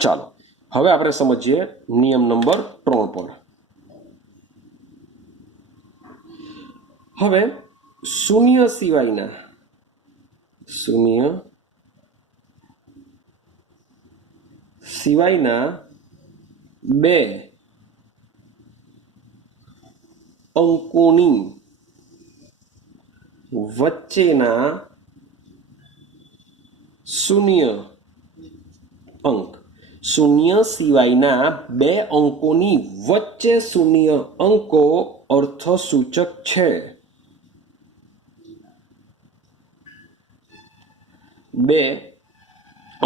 ચાલો હવે આપણે સમજીએ નિયમ નંબર 3 પર. હવે શૂન્ય સિવાયના બે અંકોની વચ્ચેના શૂન્ય અંક, શૂન્ય સિવાયના બે અંકોની વચ્ચે શૂન્ય અંકો અર્થસૂચક છે. બે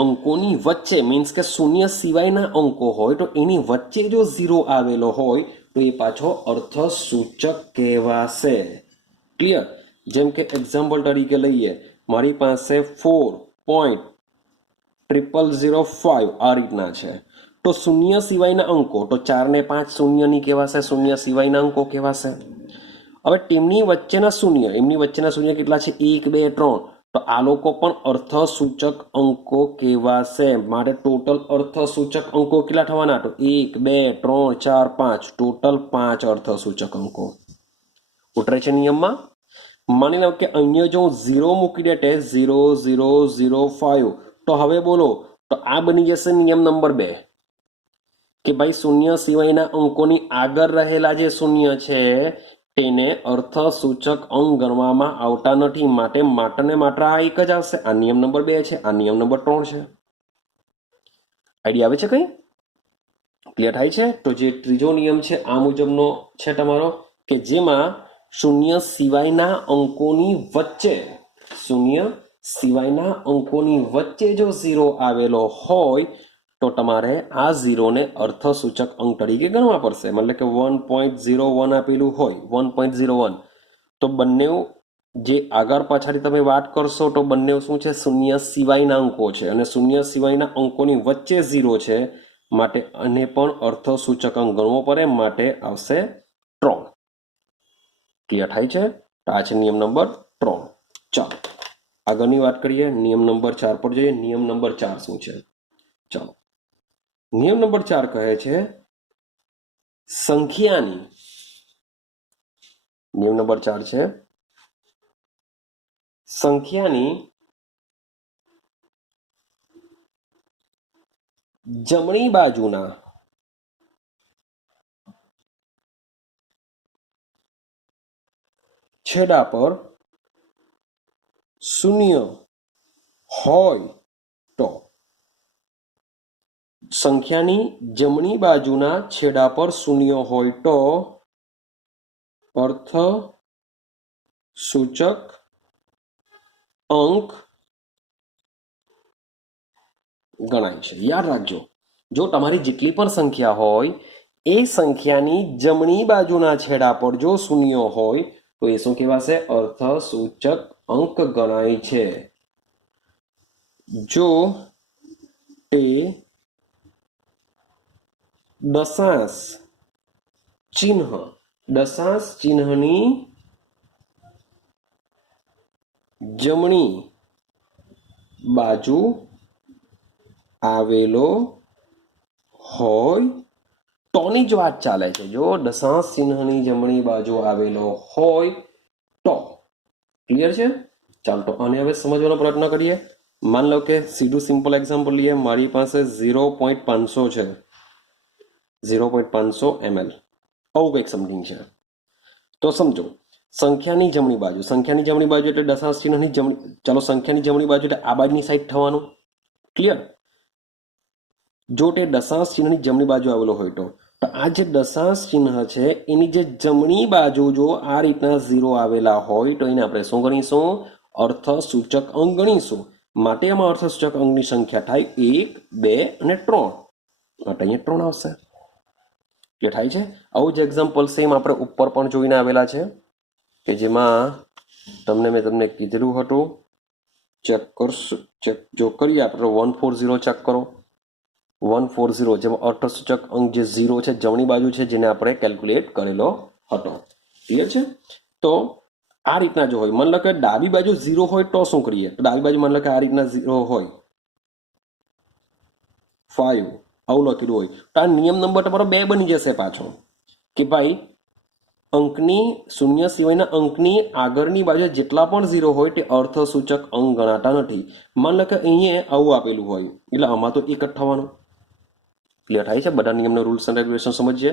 અંકોની વચ્ચે મીન્સ કે શૂન્ય સિવાયના અંકો હોય તો એની વચ્ચે જો 0 આવેલો હોય તો એ પાછો અર્થસૂચક કહેવાશે. ક્લિયર? જેમ કે એક્ઝામ્પલ તરીકે લઈએ, મારી પાસે 4.0005 આ રીતના છે, તો શૂન્ય સિવાયના અંકો તો 4 ને 5 શૂન્યની કહેવાશે, શૂન્ય સિવાયના અંકો કહેવાશે. હવે તેમની વચ્ચેના શૂન્ય, એમની વચ્ચેના શૂન્ય કેટલા છે? 1 2 3, તો આ લોકો પણ અર્થસૂચક અંકો કહેવાશે. માટે ટોટલ અર્થસૂચક અંકો કેટલા થવાના? તો 1 2 3 4 5, ટોટલ 5 અર્થસૂચક અંકો ઉતરે છે નિયમમાં. માની લો કે અહીંયા જો 0 મૂકી દે 0 0 0 5, તો હવે બોલો, તો આ બની જશે નિયમ નંબર 2 કે ભાઈ શૂન્ય સિવાયના અંકોની આગળ રહેલા જે શૂન્ય છે તેને અર્થસૂચક અંક ગણવામાં આવતા નથી. માટે માત્ર આ એક જ આવશે. આ નિયમ નંબર 2 છે, આ નિયમ નંબર 3 છે. આઈડિયા આવે છે? કઈ ક્લિયર થાય છે? તો જે ત્રીજો નિયમ છે આ મુજબનો છે તમારો, કે જેમાં શૂન્ય સિવાયના અંકોની વચ્ચે જો 0 આવેલો હોય તો તમારે આ 0 ને અર્થસૂચક અંક તરીકે ગણવા પડશે. મતલબ કે 1.01 આપેલું હોય, 1.01, તો બંને જે આગળ પાછળથી તમે વાત કરશો તો બંને શું છે? શૂન્ય સિવાયના અંકો છે, અને શૂન્ય સિવાયના અંકોની વચ્ચે 0 છે, માટે આને પણ અર્થસૂચક અંક ગણવો પડે. માટે આવશે 3. ક્લિયર થાય છે? આ છે નિયમ નંબર 3. ચાલો આગળની વાત કરીએ, નિયમ નંબર 4 પર જઈએ. નિયમ નંબર 4 શું છે? ચાલો, નિયમ નંબર 4 કહે છે સંખ્યાની, નિયમ નંબર 4 છે સંખ્યાની જમણી બાજુના છેડા પર શૂન્ય હોય તો, સંખ્યાની જમણી બાજુના છેડા પર શૂન્ય હોય તો અર્થસૂચક અંક ગણાય છે. યાદ રાખજો, જો તમારી જેટલી પણ સંખ્યા હોય એ સંખ્યાની જમણી બાજુના છેડા પર જો શૂન્ય હોય તો એ શું કહેવાશે? અર્થસૂચક અંક ગણાય છે. જો તે દશાંશ ચિહ્નની જમણી બાજુ આવેલો હોય તોની જ વાત ચાલે છે. જો દશાંશ ચિહ્નની જમણી બાજુ આવેલો હોય તો. ક્લિયર છે? ચાલો તો આને હવે સમજવાનો પ્રયત્ન કરીએ. માન લો કે સીધું સિમ્પલ એક્ઝામ્પલ લઈએ. મારી પાસે 0.500 છે, 0.500 ml, આવું કંઈક સમથિંગ છે. તો સમજો, સંખ્યાની જમણી બાજુ એટલે દશાંશ ચિહ્નની જમણી, ચાલો સંખ્યાની જમણી બાજુ એટલે આ બાજુની સાઈડ થવાનું. ક્લિયર? જો તે દશાંશ ચિહ્નની જમણી બાજુ આવેલો હોય તો આ જે દશાંશ ચિહ્ન છે એની જે જમણી બાજુ જો આ રીતના 0 આવેલા હોય તો એને આપણે શું ગણીશું? અર્થસૂચક અંક ગણીશું. માટે એમાં અર્થસૂચક અંકની સંખ્યા થાય 1 2 અને 3, માટે અહીંયા 3 આવશે. કે થાય છે? આવું જ એક્ઝામ્પલ સેમ આપણે ઉપર પણ જોઈને આવેલા છે, કે જેમાં મેં તમને કીધેલું હતું. ચેક કરશો, જો કરીએ આપણે 140 ચેક કરો. 140 જેમાં અર્થસૂચક અંક જે 0 છે જમણી બાજુ છે, જેને આપણે કેલ્ક્યુલેટ કરેલો હતો. ક્લિયર છે? તો આ રીતના જો હોય, માની લો કે ડાબી બાજુ 0 હોય તો શું કરીએ? તો ડાબી બાજુ માની લો કે આ રીતના 0 હોય 5 આવું લખેલું હોય તો આ નિયમ નંબર તમારો 2 બની જશે પાછો કે ભાઈ અંકની શૂન્ય સિવાયના અંકની આગળની બાજુ જેટલા પણ ઝીરો હોય તે અર્થસૂચક અંક ગણાતા નથી. માન લો કે અહીંયા આવું આપેલું હોય એટલે આમાં તો એક જ થવાનું. ક્લિયર થાય છે? બધા નિયમના રૂલ્સ એન્ડ રેગ્યુલેશન સમજીએ.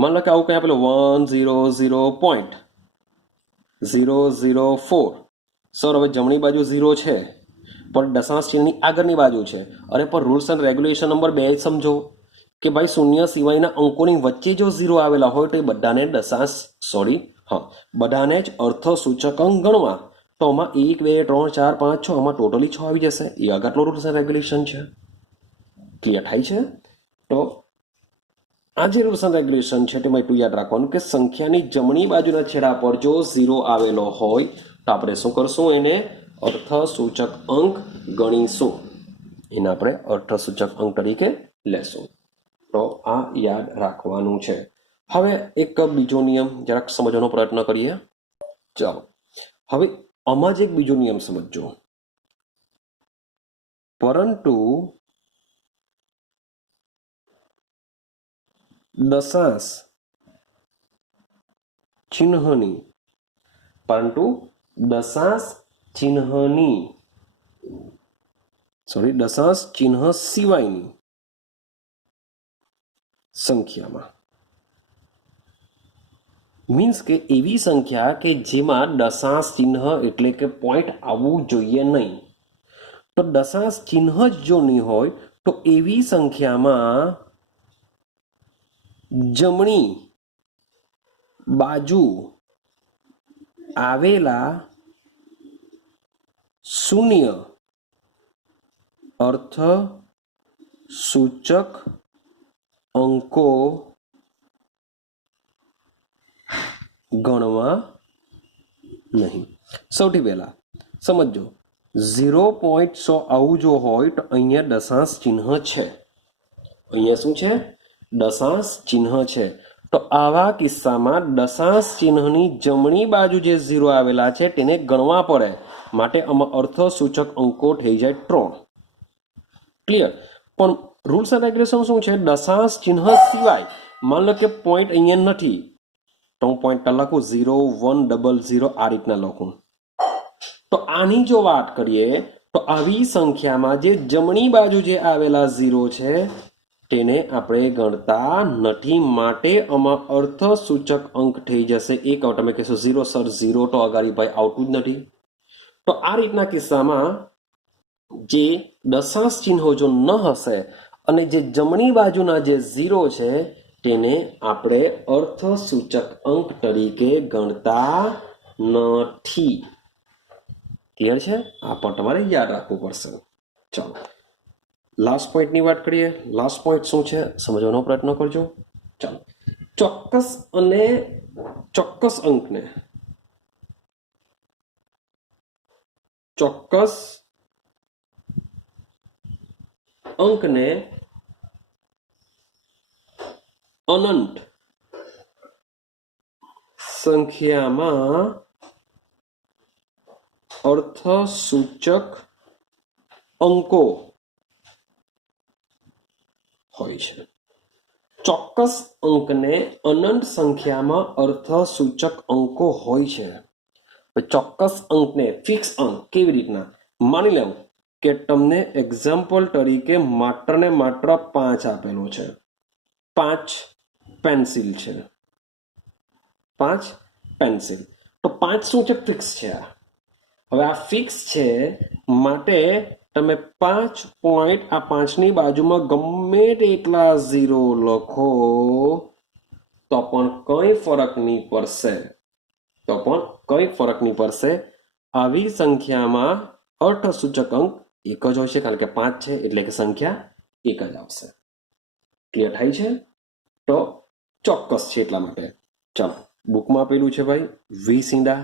માન લો કે આવું કંઈ આપેલું 100.004. સર હવે જમણી બાજુ 0 છે પણ દશાંશ ચિહ્નની આગળની બાજુ છે. અરે પણ રૂલ્સ એન્ડ રેગ્યુલેશન નંબર 2 સમજો કે ભાઈ શૂન્ય સિવાયના અંકોની વચ્ચે જો 0 આવેલા હોય તો એ બધાને બધાને જ અર્થસૂચક અંક ગણવા. તો આમાં 1 2 3 4 5 6 આમાં ટોટલી 6 આવી જશે. એ આગળનો રૂલ્સ એન્ડ રેગ્યુલેશન છે. ક્લિયર થાય છે? તો આ જે રૂલ્સ એન્ડ રેગ્યુલેશન છે તેમાં એટલું યાદ રાખવાનું કે સંખ્યાની જમણી બાજુના છેડા પર જો 0 આવેલો હોય તો આપણે શું કરશું? એને અર્થસૂચક અંક ગણીશું. એને આપણે અર્થસૂચક અંક તરીકે લેશું. તો આ યાદ રાખવાનું છે. હવે એક બીજો નિયમ જરાક સમજવાનો પ્રયત્ન કરીએ. ચાલો હવે આમાં જ એક બીજો નિયમ સમજજો. પરંતુ દશાંશ ચિહ્ન સિવાયની સંખ્યામાં મીન્સ કે એવી સંખ્યા કે જેમાં દશાંશ ચિહ્ન એટલે કે પોઈન્ટ આવવું જોઈએ નહીં. તો દશાંશ ચિહ્ન જ જો નહીં હોય તો એવી સંખ્યામાં જમણી બાજુ આવેલા શૂન્ય અર્થસૂચક અંકો ગણવા નહીં. સૌથી પહેલા સમજો 0.100 આવું જો હોય તો અહીંયા દશાંશ ચિહ્ન છે. અહીંયા શું છે? દશાંશ ચિહ્ન છે. તો આવા કિસ્સામાં દશાંશ ચિહ્નની જમણી બાજુ જે 0 આવેલા છે તેને ગણવા પડે. માટે આમાં અર્થસૂચક અંકો થઈ જાય 3. ક્લિયર? પણ રૂલ્સ એન્ડ રેગ્યુલેશન શું છે? દશાંશ ચિહ્ન સિવાય માન લો કે પોઈન્ટ અહીંયા નથી તો હું પોઈન્ટ લખું 0100 આ રીતના લખું. તો આની જો વાત કરીએ તો આવી સંખ્યામાં જે જમણી બાજુ જે આવેલા 0 છે તેને આપણે ગણતા નથી. માટે આમાં અર્થસૂચક અંક થઈ જશે 1. તમે કહેશો 0 સર 0 તો અગાડી ભાઈ આવતું જ નથી. તો આ રીતના કિસ્સામાં જે દશાંશ ચિહ્નો જો ન હશે અને જે જમણી બાજુના જે 0 છે તેને આપણે અર્થસૂચક અંક તરીકે ગણતા નથી. ક્લિયર છે? આ પણ તમારે યાદ રાખવું પડશે. ચાલો લાસ્ટ પોઈન્ટની વાત કરીએ. લાસ્ટ પોઈન્ટ શું છે સમજવાનો પ્રયત્ન કરજો. ચાલો ચોક્કસ અંકને અનંત સંખ્યામાં અર્થસૂચક અંકો હોય છે. ચોક્કસ અંકને અનંત સંખ્યામાં અર્થસૂચક અંકો હોય છે. ચોક્કસ અંકને ફિક્સ અંક કેવી રીતના? માની લેવું કે તમને એક્ઝામ્પલ તરીકે માત્ર ને માત્ર 5 આપેલો છે. 5 પેન્સિલ છે. 5 પેન્સિલ. તો 5 શું છે? ફિક્સ છે. હવે આ ફિક્સ છે માટે તમે 5 પોઈન્ટ આ 5ની બાજુમાં ગમે તેટલા 0 લખો તો પણ કંઈ ફરક નહીં પડશે. આવી સંખ્યામાં અર્થસૂચક અંક એક જ હોય છે કારણ કે 5 છે એટલે કે સંખ્યા એક જ આવશે. ક્લિયર થાય છે? તો ચોક્કસ છે એટલા માટે. ચાલો બુકમાં આપેલું છે ભાઈ 20 ઈંડા.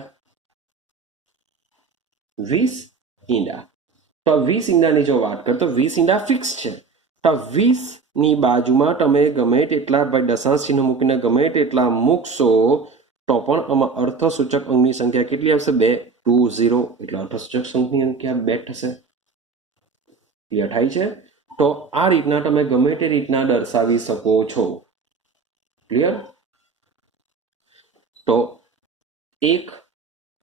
તો 20 ઈંડાની જો વાત કરીએ તો 20 ઈંડા ફિક્સ છે. તો 20ની બાજુમાં તમે ગમે તેટલા ભાઈ દશાંશ ચિહ્ન મૂકીને ગમે તેટલા મૂકશો તો પણ આમાં અર્થસૂચક અંકની સંખ્યા કેટલી આવશે? 2 20 એટલે અર્થસૂચક અંકની સંખ્યા 2 થશે. ક્લિયર થાય છે? તો આ રીતના તમે ગમે તે રીતના દર્શાવી શકો છો. ક્લિયર? તો 1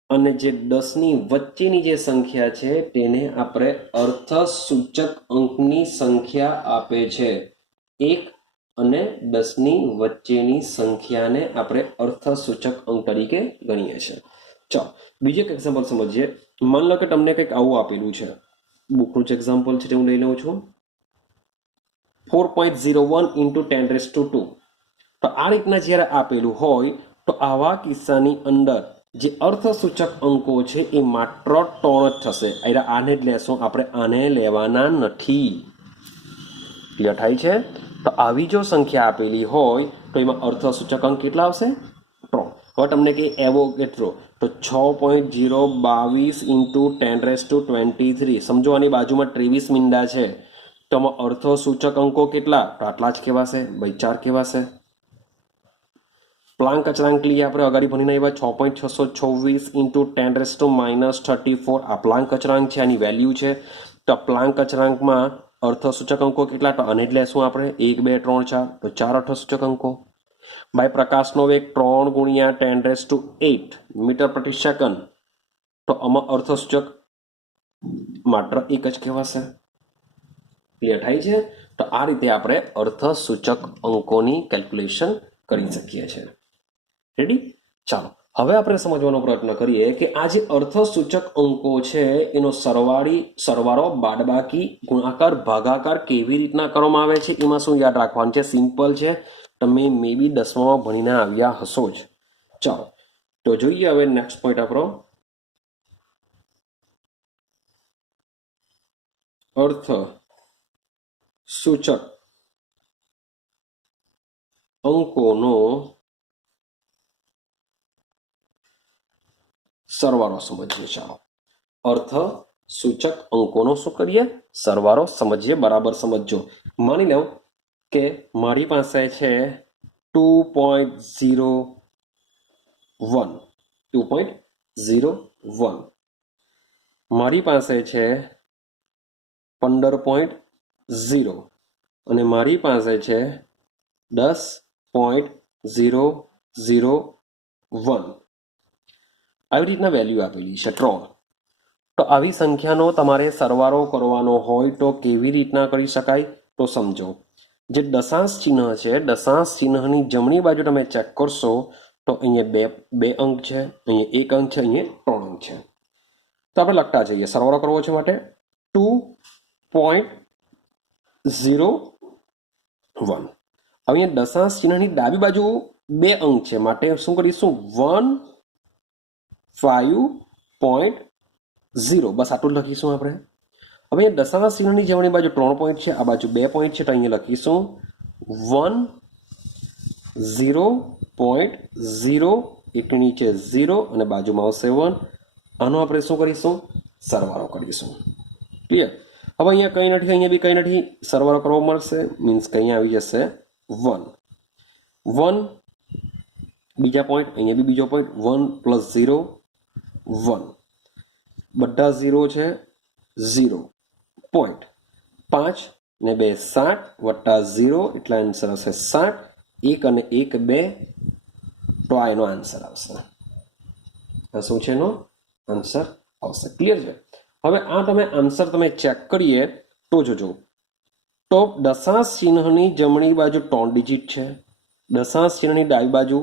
અને જે 10ની વચ્ચેની જે સંખ્યા છે તેને આપણે અર્થસૂચક અંકની સંખ્યા આપે છે. 1 અને 10ની વચ્ચેની સંખ્યાને આપણે અર્થસૂચક અંક તરીકે ગણીએ છીએ. ચાલો બીજું એક એક્ઝામ્પલ સમજીએ. માન લો કે તમને કંઈક આવું આપેલું છે. બુકનું જ એક્ઝામ્પલ છે હું લઈ લઉં છું. 4.01 × 10⁻². તો આ રીતના જ્યારે આપેલું હોય તો આવા કિસ્સાની અંદર જે અર્થસૂચક અંકો છે એ માત્ર 3 જ થશે. આને જ લેશું આપણે, આને લેવાના નથી. ક્લિયર થાય છે? તો આવી જો સંખ્યા આપેલી હોય તો એમાં અર્થસૂચક અંક કેટલા આવશે? 3. હવે તમને કે એવો કેટલો? તો 6.022 × 10⁻23. સમજો આની બાજુમાં 23 મીંડા છે તો આમાં અર્થસૂચક અંકો કેટલા? તો આટલા જ કહેવાશે. ભાઈ 4 કહેવાશે. પ્લાંક અચળાંક લઈએ આપણે, અગાડી ભણીને આવ્યા. 6.626 × 10⁻34. આ પ્લાંક અચળાંક છે, આની વેલ્યુ છે. તો પ્લાંક અચળાંકમાં અર્થસૂચક અંકો કેટલા? તો આને જ લેશું આપણે. 1 2 3 4. તો 4 અર્થસૂચક અંકો. ભાઈ પ્રકાશનો વેગ 3 × 10⁸ મીટર પ્રતિ સેકન્ડ. તો આમાં અર્થસૂચક માત્ર 1 જ કહેવાશે. ક્લિયર થાય છે? તો આ રીતે આપણે અર્થસૂચક અંકોની કેલ્ક્યુલેશન કરી શકીએ છીએ. રેડી? ચાલો હવે આપણે સમજવાનો પ્રયત્ન કરીએ કે આ જે અર્થસૂચક અંકો છે એનો સરવાળો, બાદબાકી, ગુણાકાર, ભાગાકાર કેવી રીતના કરવામાં આવે છે એમાં શું યાદ રાખવાનું છે? સિમ્પલ છે, તમે મે બી 10માં ભણીને આવ્યા હશો જ. ચાલો તો જોઈએ હવે નેક્સ્ટ પોઈન્ટ આપણો. અર્થસૂચક અંકોનો સરવાળો સમજીએ. ચાલો અર્થસૂચક અંકોનો શું કરીએ? સરવાળો સમજીએ. બરાબર સમજજો. માની લો કે મારી પાસે છે 2.01, મારી પાસે છે 15.0 અને મારી પાસે છે 10.001. આવી રીતના વેલ્યુ આપેલી છે 3. તો આવી સંખ્યાનો તમારે સરવાળો કરવાનો હોય તો કેવી રીતના કરી શકાય? તો સમજો, જે દશાંશ ચિહ્ન છે, દશાંશ ચિહ્નની જમણી બાજુ તમે ચેક કરશો તો અહીંયા બે અંક છે, અહીંયા 1 અંક છે, અહીંયા 3 અંક છે. તો આપણે લખતા જઈએ. સરવાળો કરવો છે માટે 2.01. અહીંયા દશાંશ ચિહ્નની ડાબી બાજુ 2 અંક છે માટે શું કરીશું? 15.0. બસ આટલું લખીશું આપણે. હવે દશાંશ ચિહ્નની જમણી બાજુ 3 પોઈન્ટ છે, આ બાજુ 2 પોઈન્ટ છે, તો અહીંયા લખીશું 10.0. એક નીચે 0 અને બાજુમાં આવશે 1. આનો આપણે શું કરીશું? સરવાળો કરીશું. ક્લિયર? હવે અહીંયા કંઈ નથી, અહીંયા બી કંઈ નથી, સરવાળો કરવો મળશે મીન્સ કે અહીંયા આવી જશે 1. બીજા પોઈન્ટ, અહીંયા બી બીજો પોઈન્ટ, 1 + 0 1. બધા 0 છે, 0 પોઈન્ટ. 5 ને 2 7 વત્તા 0 એટલે આન્સર આવશે 7. 1 અને 1 2, તો આ એનો આન્સર આવશે. આ શું છે? એનો આન્સર આવશે. ક્લિયર છે? હવે આ તમે આન્સર તમે ચેક કરીએ તો જોજો, તો દશાંશ ચિહ્નની જમણી બાજુ 3 ડિજિટ છે, દશાંશ ચિહ્નની ડાબી બાજુ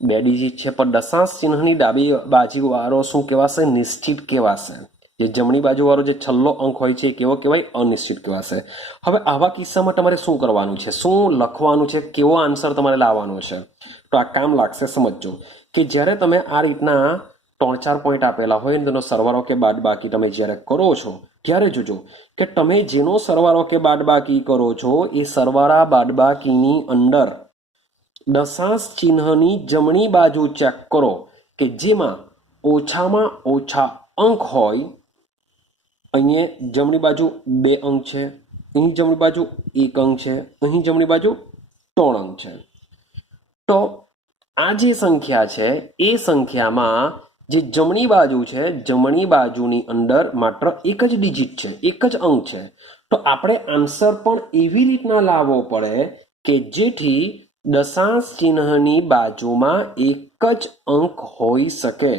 2 ડિજિટ છે, પણ દશાંશ ચિહ્નની ડાબી બાજુ વાળો શું કહેવાશે? નિશ્ચિત કહેવાશે. જે જમણી બાજુ વાળો જે છેલ્લો અંક હોય છે એ કેવો કહેવાય? અનિશ્ચિત કહેવાશે. હવે આવા કિસ્સામાં તમારે શું કરવાનું છે? શું લખવાનું છે? કેવો આન્સર તમારે લાવવાનો છે? તો આ કામ લાગશે. સમજો કે જ્યારે તમે આ રીતના 3-4 પોઈન્ટ આપેલા હોય ને તેનો સરવાળો કે બાદબાકી તમે જ્યારે કરો છો ત્યારે જોજો કે તમે જેનો સરવાળો કે બાદબાકી કરો છો એ સરવાળા બાદબાકીની અંદર દશાંશ ચિહ્નની જમણી બાજુ ચેક કરો કે જેમાં ઓછામાં ઓછા અંક હોય. અહીંયા જમણી બાજુ 2 અંક છે, અહીં જમણી બાજુ 1 અંક છે, અહીં જમણી બાજુ 3 અંક છે. તો આ જે સંખ્યા છે એ સંખ્યામાં જે જમણી બાજુ છે, જમણી બાજુની અંદર માત્ર 1 જ ડિજિટ છે, 1 જ અંક છે. તો આપણે આન્સર પણ એવી રીતના લાવવો પડે કે જેથી દશાંશ ચિહ્નની બાજુમાં એક જ અંક હોઈ શકે.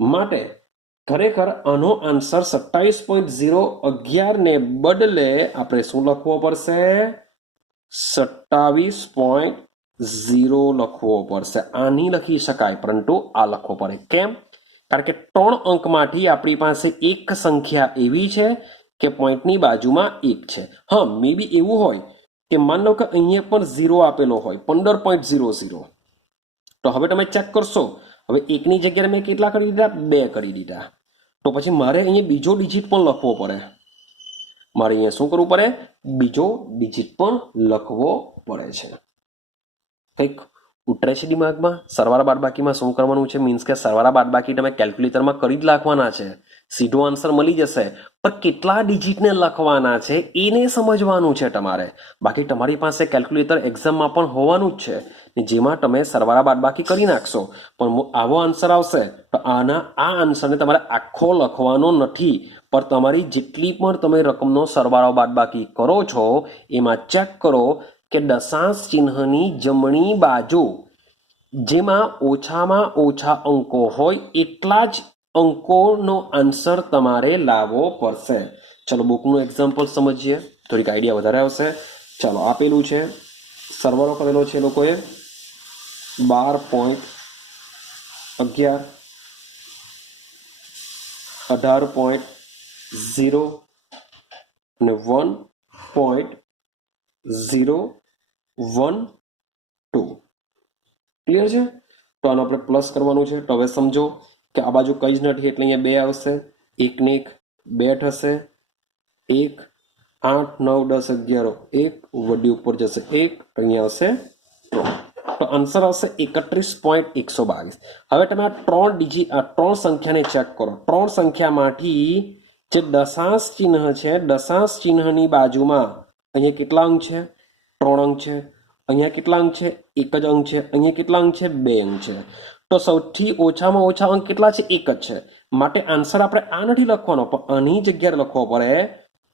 માટે ખરેખર આનો આન્સર 27.011 ને બદલે આપણે શું લખવો પડશે? 27.0 લખવો પડશે. આ નહીં લખી શકાય, પરંતુ આ લખવો પડે. કેમ? કારણ કે 3 અંકમાંથી આપણી પાસે એક સંખ્યા એવી છે કે પોઈન્ટની બાજુમાં 1 છે. હા, મે બી એવું હોય કે માન લો કે અહીંયા પણ 0 આપેલો હોય, 15.00. તો હવે તમે ચેક કરશો. હવે 1ની જગ્યાએ મેં કેટલા કરી દીધા? 2 કરી દીધા. તો પછી મારે અહીંયા બીજો ડિજિટ પણ લખવો પડે. મારે અહીંયા શું કરવું પડે? બીજો ડિજિટ પણ લખવો પડે છે. કંઈક ઉતરે છે દિમાગમાં? સરવાળા બાદબાકીમાં શું કરવાનું છે? મીન્સ કે સરવાળા બાદબાકી તમે કેલ્ક્યુલેટરમાં કરી જ લખવાના છે, સીધો આન્સર મળી જશે. પણ કેટલા ડિજિટને લખવાના છે એને સમજવાનું છે તમારે. બાકી તમારી પાસે કેલ્ક્યુલેટર એક્ઝામમાં પણ હોવાનું જ છે, જેમાં તમે સરવાળા બાદબાકી કરી નાખશો. પણ આવો આન્સર આવશે તો આ આન્સરને તમારે આખો લખવાનો નથી, પણ તમારી જેટલી પણ તમે રકમનો સરવાળો બાદબાકી કરો છો એમાં ચેક કરો કે દશાંશ ચિહ્નની જમણી બાજુ જેમાં ઓછામાં ઓછા અંકો હોય એટલા જ અંકોનો આન્સર તમારે લાવવો પડશે. ચલો બુકનું એક્ઝામ્પલ સમજીએ, થોડીક આઈડિયા વધારે આવશે. ચાલો આપેલું છે, સરવાળો કરેલો છે એ લોકોએ 12.11, 18.0 અને 1.012. ક્લિયર છે? તો આનો આપણે પ્લસ કરવાનું છે. તો હવે સમજો કે આ બાજુ કંઈ જ નથી એટલે અહીંયા 2 આવશે, 1 ને 1 2 થશે, 1 8 9 10 11 1 વડી ઉપર જશે 1, અહીંયા આવશે 3. તો આન્સર આવશે 31.122. હવે તમે આ 3 સંખ્યાને ચેક કરો. 3 સંખ્યામાંથી જે દશાંશ ચિહ્ન છે, દશાંશ ચિહ્નની બાજુમાં અહીંયા કેટલા અંક છે? 3 અંક છે. અહીંયા કેટલા અંક છે? 1 જ અંક છે. અહીંયા કેટલા અંક છે? 2 અંક છે. તો સૌથી ઓછામાં ઓછા અંક કેટલા છે? 1 જ છે. માટે આન્સર આપણે આ નથી લખવાનો, પણ આની જગ્યાએ લખવો પડે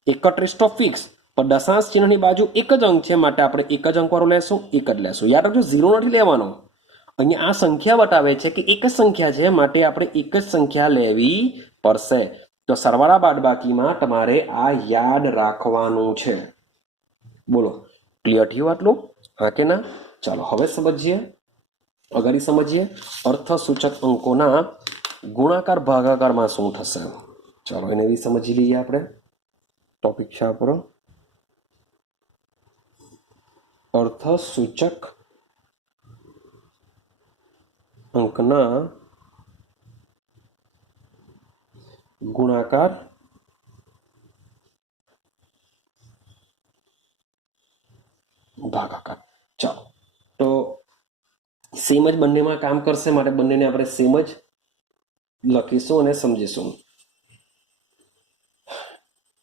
31 તો ફિક્સ, પણ દશાંશ ચિહ્નની બાજુ 1 જ અંક છે, માટે આપણે 1 જ અંકવાળો લેશું, 1 જ લેશું. યાદ રાખજો, 0 નથી લેવાનો. અહીંયા આ સંખ્યા બતાવે છે કે 1 જ સંખ્યા છે, માટે આપણે 1 જ સંખ્યા લેવી પડશે. તો સરવાળા બાદબાકીમાં તમારે આ યાદ રાખવાનું છે. બોલો, ક્લિયર થયું આટલું? હા કે ના? ચાલો હવે સમજીએ, અગાડી સમજીએ અર્થસૂચક અંકોના ગુણાકાર ભાગાકારમાં શું થશે. ચાલો એને બી સમજી લઈએ આપણે. ટોપિક છે આપણો અર્થસૂચક અંકના ગુણાકાર ભાગાકાર. ચાલો તો સેમ જ બંનેમાં કામ કરશે, માટે બંનેને આપણે સેમ જ લખીશું અને સમજીશું.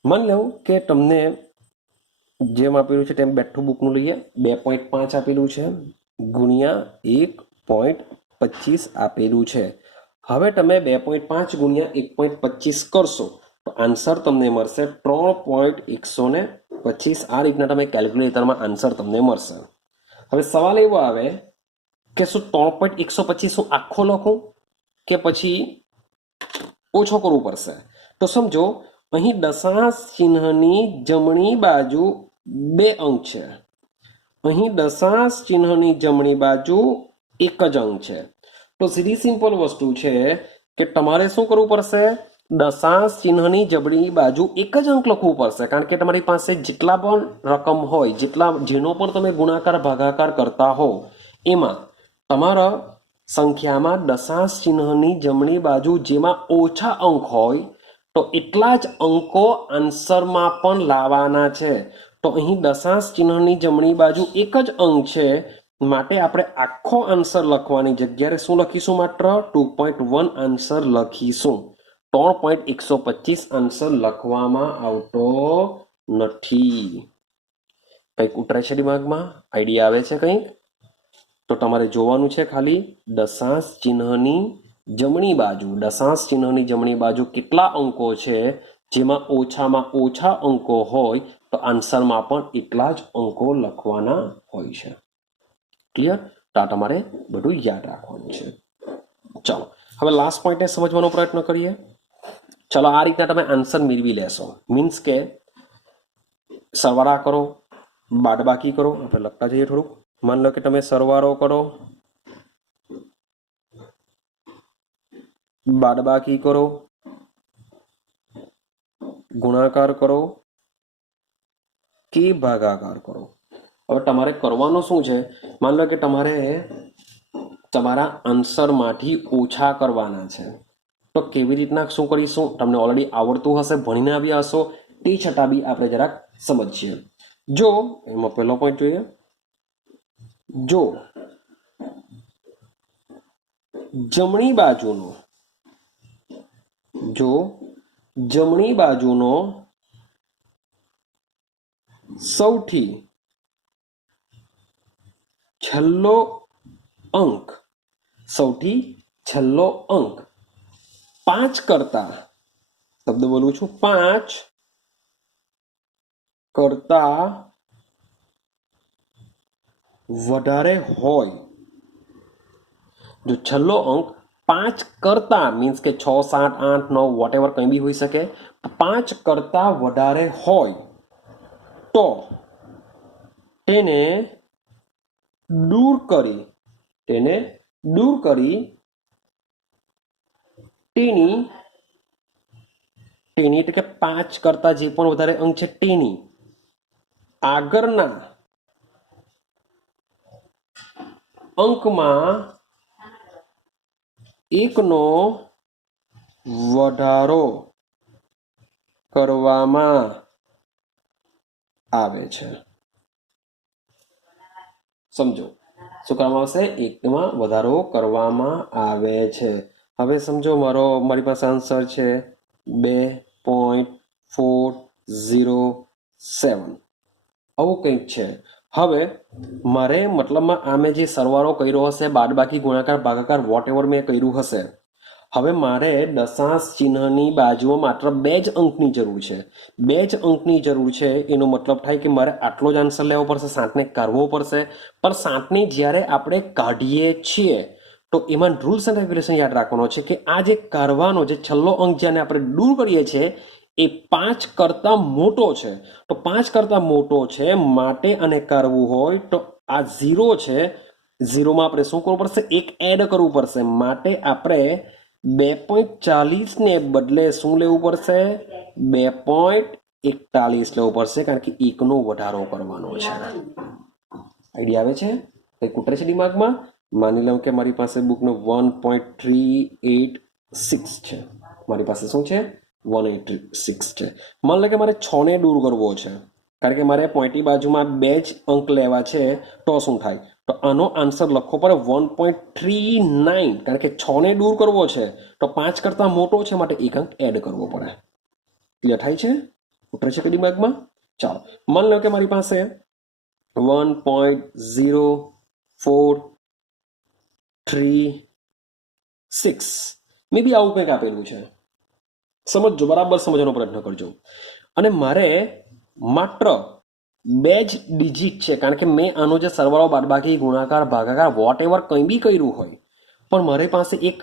માની લઉં કે તમને જેમ આપેલું છે તેમ બેઠું બુકનું લઈએ. 2.5 આપેલું છે ગુણ્યા 1.25 આપેલું છે. હવે તમે 2.5 ગુણ્યા 1.25 કરશો તો આન્સર તમને મળશે 3.125. આ રીતના તમે કેલ્ક્યુલેટરમાં આન્સર તમને મળશે. હવે સવાલ એવો આવે કે શું 3.125 હું આખો લખું કે પછી ઓછો કરવું પડશે? તો સમજો અહીં દશાંશ ચિહ્નની જમણી બાજુ 2 અંક છે, અહીં દશાંશ ચિહ્નની જમણી બાજુ 1 જ અંક છે. તો સીધી સિમ્પલ વસ્તુ છે કે તમારે શું કરવું પડશે? દશાંશ ચિહ્નની જમણી બાજુ 1 જ અંક લખવું પડશે, કારણ કે તમારી પાસે જેટલા પણ રકમ હોય, જેનો પણ તમે ગુણાકાર ભાગાકાર કરતા હો, એમાં તમારા સંખ્યામાં દશાંશ ચિહ્નની જમણી બાજુ જેમાં ઓછા અંક હોય તો એટલા જ અંકો આન્સરમાં પણ લાવવાના છે. તો અહીં દશાંશ ચિહ્નની જમણી બાજુ 1 જ અંક છે, માટે આપણે આખો આન્સર લખવાની જગ્યાએ શું લખીશું? માત્ર 2.1 આન્સર લખીશું. 3.125 આન્સર લખવામાં આવતો નથી. કંઈક ઉતરે છે દિમાગમાં? આઈડિયા આવે છે કંઈક? તો તમારે જોવાનું છે ખાલી દશાંશ ચિહ્નની જમણી બાજુ કેટલા અંકો છે જેમાં ઓછામાં ઓછા અંકો હોય તો આન્સરમાં પણ એટલા જ અંકો લખવાના હોય છે. ક્લિયર? તો આ તમારે બધું યાદ રાખવાનું છે. ચાલો હવે લાસ્ટ પોઈન્ટને સમજવાનો પ્રયત્ન કરીએ. ચલો આ રીતના તમે આન્સર મેળવી લેશો. મીન્સ કે સરવાળા કરો, બાદબાકી કરો. આપણે લખતા જઈએ થોડુંક. માની લો કે તમે સરવાળો કરો, બાદબાકી કરો, ગુણાકાર કરો કે ભાગાકાર કરો. હવે તમારે કરવાનું શું છે? માની લો કે તમારે તમારા આન્સરમાંથી ઓછા કરવાના છે. તો કેવી રીતના શું કરીશું? તમને ઓલરેડી આવડતું હશે, ભણીને આવ્યા હશો, તે છતાં બી આપણે જરાક સમજીએ. જો એમાં પહેલો પોઈન્ટ જોઈએ. જો જમણી બાજુનો સૌથી છેલ્લો અંક 5 કરતા, શબ્દ બોલું છું, 5 કરતા વધારે હોય. જો છેલ્લો અંક 5 કરતા મીન્સ કે 6, 7, 8, 9 વોટેવર કંઈ બી હોઈ શકે, 5 કરતા વધારે હોય તો તેને દૂર કરી તેની એટલે કે 5 કરતા જે પણ વધારે અંક છે તેની આગળના અંકમાં એકનો વધારો કરવામાં આવે છે. સમજો શું કરવામાં આવશે? એકમાં વધારો કરવામાં આવે છે. હવે સમજો મારી પાસે આન્સર છે 2.407. આવું કંઈક છે. હવે મારે મતલબમાં આ મેં જે સરવાળો કર્યો હશે, બાદબાકી, ગુણાકાર, ભાગાકાર, વોટ એવર મેં કર્યું હશે, હવે મારે દશાંશ ચિહ્નની બાજુમાં માત્ર 2 જ અંકની જરૂર છે. 2 જ અંકની જરૂર છે એનો મતલબ થાય કે મારે આટલો જ આન્સર લેવો પડશે, 7ને કાઢવો પડશે. પણ 7ને જ્યારે આપણે કાઢીએ છીએ તો એમાં રૂલ્સ એન્ડ રેગ્યુલેશન યાદ રાખવાનો છે કે આ જે કાઢવાનો જે છેલ્લો અંક જેને આપણે દૂર કરીએ છીએ એ 5 કરતાં મોટો છે. તો 5 કરતાં મોટો છે માટે આને કાઢવું હોય તો આ 0 છે, 0માં આપણે શું કરવું પડશે? 1 એડ કરવું પડશે. માટે આપણે 2.40 ને બદલે શું લેવું પડશે? 2.41 લેવું પડશે, કારણ કે 1નો વધારો કરવાનો છે. આઈડિયા આવે છે? કંઈક ઉતરે છે દિમાગમાં? માની લઉં કે મારી પાસે બુકનો 1.386 છે. મારી પાસે શું છે? 186 છે. માની લો કે મારે 6ને દૂર કરવો છે, કારણ કે મારે પોઈન્ટની બાજુમાં 2 જ અંક લેવા છે. તો શું થાય? તો આનો આન્સર લખવો પડે 1.39, કારણ કે 6ને દૂર કરવો છે તો 5 કરતાં મોટો છે માટે 1 અંક એડ કરવો પડે. ક્લિયર થાય છે? ઉતરે છે કે દિમાગમાં? ચાલો માની લો કે મારી પાસે 1.0436 મે બી આવું કંઈક આપેલું છે. સમજો, બરાબર સમજવાનો પ્રયત્ન કરજો. અને મારે માત્ર 2 જ ડિજિટ છે, કારણ કે મેં આનો જે સરવાળો, બાદબાકી, ગુણાકાર, ભાગાકાર, વોટ એવર કંઈ બી કર્યું હોય, પણ મારી પાસે એક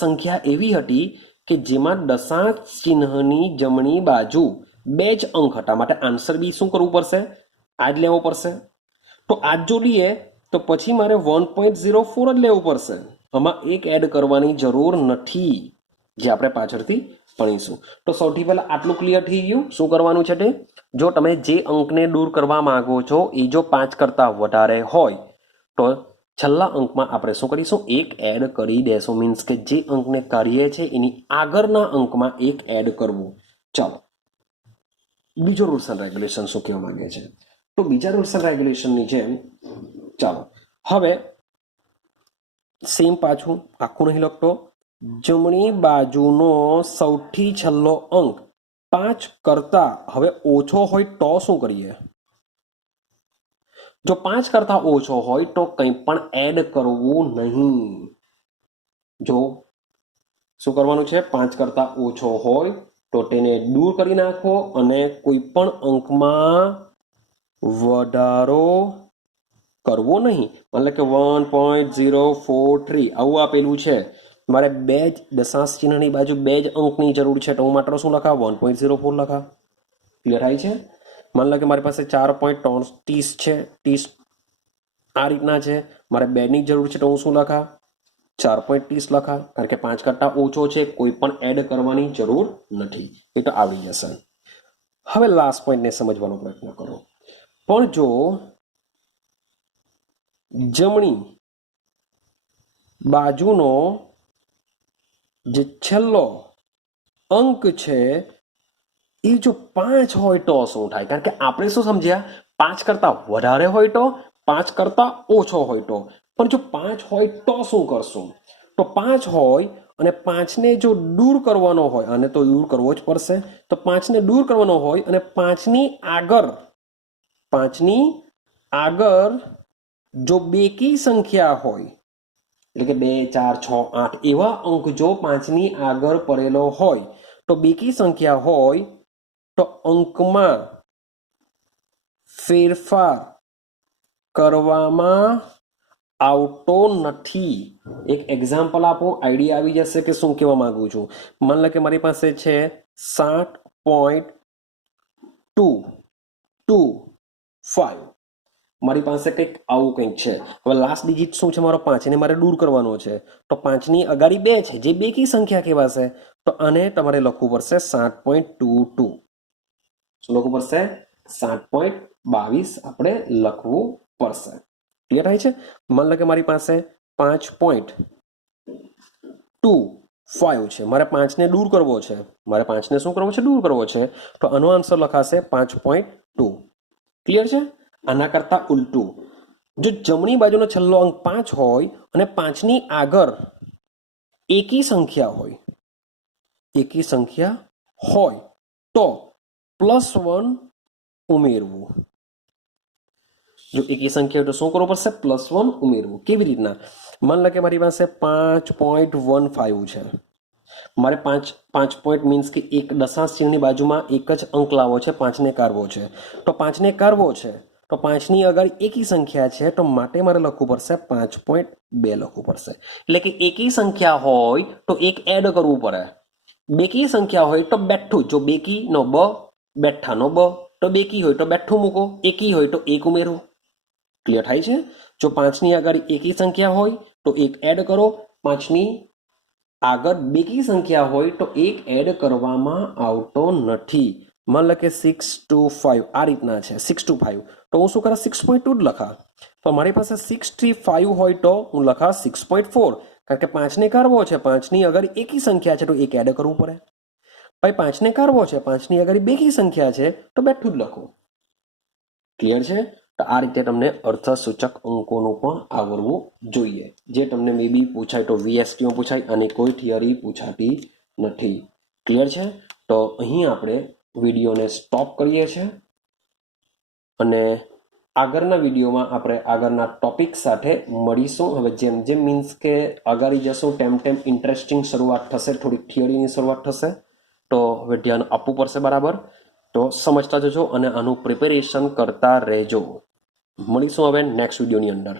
સંખ્યા એવી હતી કે જેમાં દશાંશ ચિહ્નની જમણી બાજુ 2 જ અંક હતા. માટે આન્સર બી શું કરવું પડશે? આ જ લેવો પડશે. તો આ જ જોડીએ તો પછી મારે 1.04 જ લેવું પડશે. આમાં 1 એડ કરવાની જરૂર નથી, જે આપણે પાછળથી ભણીશું. તો સૌથી પહેલા આટલું ક્લિયર થઈ ગયું. શું કરવાનું છે તે? જો તમે જે અંકને દૂર કરવા માંગો છો એ જો 5 કરતાં વધારે હોય તો છેલ્લા અંકમાં આપણે શું કરીશું? 1 એડ કરી દેશું. મીન્સ કે જે અંકને કાઢીએ છીએ એની આગળના અંકમાં 1 એડ કરવું. ચાલો બીજો રૂલ્સ એન્ડ રેગ્યુલેશન શું કહેવા માંગે છે? તો બીજા રૂલ્સ એન્ડ રેગ્યુલેશનની જેમ ચાલો હવે સેમ પાછું આખું નહીં લખતો. જમણી બાજુનો સૌથી છેલ્લો અંક 5 કરતા હવે ઓછો હોય તો શું કરીએ? જો 5 કરતા ઓછો હોય તો કંઈ પણ એડ કરવું નહીં. જો શું કરવાનું છે? 5 કરતા ઓછો હોય તો તેને દૂર કરી નાખો અને કોઈ પણ અંકમાં વધારો કરવો નહીં. મતલબ કે 1.043 આવું આપેલું છે, મારે બે જ દશાંશ ચિહ્નની બાજુ બે જ અંકની જરૂર છે, તો હું માત્ર શું લખા 1.04 લખા. ક્લિયર થાય છે? માની લો કે મારી પાસે 4.30 છે, 30 આ રીતના છે, મારે બેની જરૂર છે, તો હું શું લખા 4.30 લખા, કારણ કે 5 કરતાં ઓછો છે, કોઈ પણ એડ કરવાની જરૂર નથી. એ તો આવડી જશે. હવે લાસ્ટ પોઈન્ટને સમજવાનો પ્રયત્ન કરો. પણ જો જમણી બાજુનો જે છેલ્લો અંક છે એ જો 5 હોય તો શું થાય? કારણ કે આપણે શું સમજ્યા 5 કરતાં વધારે હોય તો, 5 કરતાં ઓછો હોય તો. પણ જો 5 હોય તો શું કરશું? તો 5 હોય અને 5ને જો દૂર કરવાનો હોય, અને તો દૂર કરવો જ પડશે, તો 5ને દૂર કરવાનો હોય અને 5ની આગળ જો બેકી સંખ્યા હોય, એટલે કે 2, 4, 6, 8 એવા અંક જો 5ની આગળ પડેલો હોય, તો બેકી સંખ્યા હોય તો અંકમાં ફેરફાર કરવામાં આવતો નથી. એક એક્ઝામ્પલ આપો, આઈડિયા આવી જશે કે શું કહેવા માંગુ છું. માની લો કે મારી પાસે છે 60.225, મારી પાસે કંઈક આવું કંઈક છે. હવે લાસ્ટ ડિજિટ શું છે મારો 5, એને મારે દૂર કરવાનો છે, તો 5ની અગાડી 2 છે, જે બેકી સંખ્યા કહેવાશે, તો આને તમારે લખવું પડશે 7.22. શું લખવું પડશે? 7.22 આપણે લખવું પડશે. ક્લિયર થાય છે? માની લો કે મારી પાસે 5.25 છે, મારે 5ને દૂર કરવો છે, મારે 5ને શું કરવો છે? દૂર કરવો છે, તો આનો આન્સર લખાશે 5.2. ક્લિયર છે? આના કરતાં ઉલટું, જો જમણી બાજુનો છેલ્લો અંક 5 હોય અને 5ની આગળ એકી સંખ્યા હોય તો +1 ઉમેરવું. જો એકી સંખ્યા હોય તો શું કરવું પડશે? +1 ઉમેરવું. કેવી રીતના? માની લો કે મારી પાસે 5.15 છે, મારે 5 પોઈન્ટ મીન્સ કે એક દશાંશ ચિહ્નની બાજુમાં એક જ અંક લાવવો છે, 5ને કાઢવો છે, તો 5ને કાઢવો છે, તો 5ની આગળ એકી સંખ્યા છે, તો માટે મારે લખવું પડશે 5.2 લખવું પડશે. એટલે કે એકી સંખ્યા હોય તો એક એડ કરવું પડે, બેકી સંખ્યા હોય તો બેઠું, જો બેકી નો બ, બેઠાનો બ, તો બેકી હોય તો બેઠું મૂકો, એકી હોય તો એક ઉમેરો. ક્લિયર થાય છે? જો 5ની આગળ એકી સંખ્યા હોય તો એક એડ કરો, 5ની આગળ બેકી સંખ્યા હોય તો એક એડ કરવામાં આવતો નથી. માન લો કે 625 આ રીતના છે, 625, તો હું શું કરા 6.2 જ લખા. તો મારી પાસે 635 હોય તો હું લખા 6.4, કારણ કે 5ને કાઢવો છે, 5ની આગળ એકી સંખ્યા છે, તો એક એડ કરવું પડે. ભાઈ 5ને કાઢવો છે, 5ની આગળ બેકી સંખ્યા છે, તો બેઠું જ લખો. ક્લિયર છે? તો આ રીતે તમને અર્થસૂચક અંકોનું પણ આવડવું જોઈએ, જે તમને મે બી પૂછાય તો વીએસટીમાં પૂછાય અને કોઈ થિયરી પૂછાતી નથી. ક્લિયર છે? તો અહીં આપણે વિડીયોને સ્ટોપ કરીએ છીએ અને આગળના વિડીયોમાં આપણે આગળના ટોપિક સાથે મળીશું. હવે જેમ જેમ મીન્સ કે આગળ જશું તેમ ઇન્ટરેસ્ટિંગ શરૂઆત થશે, થોડીક થિયરીની શરૂઆત થશે, તો હવે ધ્યાન આપવું પડશે બરાબર. તો સમજતા જજો અને આનું પ્રિપેરેશન કરતા રહેજો. મળીશું હવે નેક્સ્ટ વિડીયોની અંદર.